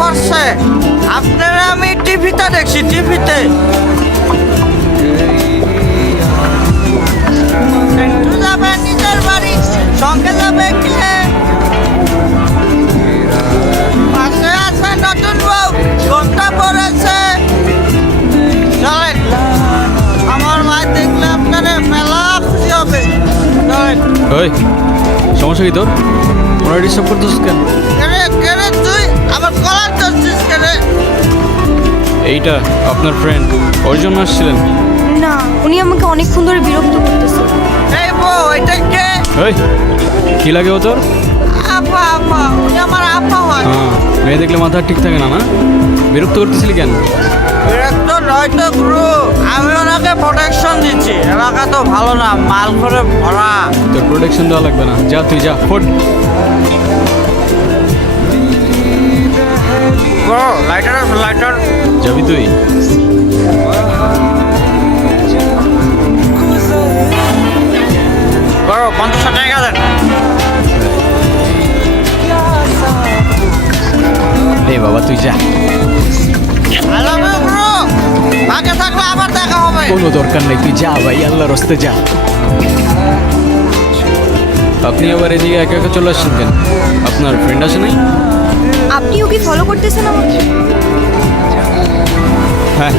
পড়ছে। আপনারা আমি টিভিতে দেখছি, টিভিতে। একটু যাবেন নিজের বাড়ি, সঙ্গে যাবে কে? পাশে আছে নতুন বউ, ঘন্টা পড়েছে। চলেন, আমার ভাই দেখলে আপনারা মেলা খুশি হবে। চলেন। ওই সমস্যা কি তোর? ওরা ডিস্টার্ব করতেছিস কেন? কেরে কেরে তুই আমার কলার ধরছিস কেরে? এইটা আপনার ফ্রেন্ড, ওর জন্য আসছিলেন? না, উনি আমাকে অনেকক্ষণ ধরে বিরক্ত করতেছে। এই বউ, এটা কে? ওই কি লাগে ও তোর? আপা, আপা, উনি আমার আপা হয়। হ্যাঁ, মেয়ে দেখলে মাথা ঠিক থাকে না, না? বিরক্ত করতেছিলি কেন? বিরক্ত নয় তো গুরু, আমি ওনাকে প্রোটেকশন দিচ্ছি। এলাকা তো ভালো না, মাল করে ভরা। তোর প্রোটেকশন দেওয়া লাগবে না, যা তুই যা, ফোট। গুরু, লাইটার আছে, লাইটার। যাবি তুই? গুরু, 50 টাকা দেন। নে বাবা তুই যা। I love you, গুরু। বাকি থাকলে আবার দেখা হবে। কোনো দরকার নেই, তুই যা ভাই, আল্লাহর রাস্তে যা। আপনি আবার এদিকে একা একা চলে আসছেন কেন? আপনার ফ্রেন্ড আছে নাই? আপনিও কি ফলো করতেছেন আমাকে? হ্যাঁ,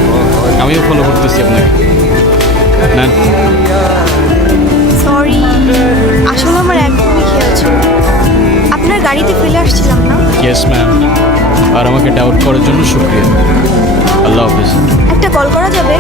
আমিও ফলো করতেছি আপনাকে। নেন। সরি, আসলে আমার একদমই খেয়াল ছিল না। আপনার গাড়িতে ফেলে আসছিলাম না? ইয়েস ম্যাম, আর আমাকে ডাউট করার জন্য শুক্রিয়া। আল্লাহ হাফিজ। একটা কল করা যাবে?